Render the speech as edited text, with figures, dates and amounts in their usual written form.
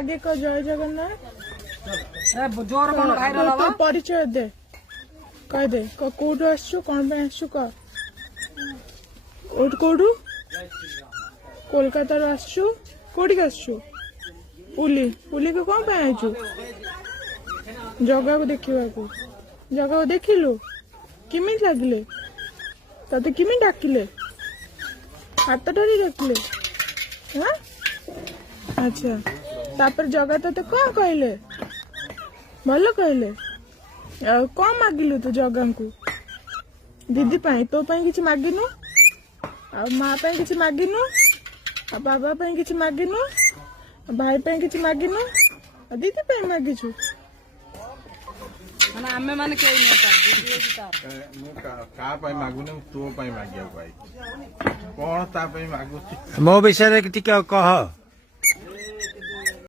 आगे कह जय जगन्नाथ जोर कौन भाइरल तो परिचय दे कह दे कौटू आसु कौन पे आसु कह कौटू कोलकाता आसु कोठी आसु पुली पुली को कौन पे आइचु जगह को देखा जगह को देखिलु किमी लगिले तते किमी डाकिले हाथ धरी डाकिले हाँ अच्छा तापर जगह तते कौन कहले भल कहले कौन मागिलु तू जगह को दीदी पाई तो पाई किछि मागिनु आ माँ पाई किछि मागिनु आ बाबा पाई किछि मागिनु आ भाई पाई किछि मागिनु आ दीदी पाई मागिछु माने आमे माने केई नै का पाई मागुने तो पाई मागिया भाई कौन ता पाई मागु मो विषय टिके कह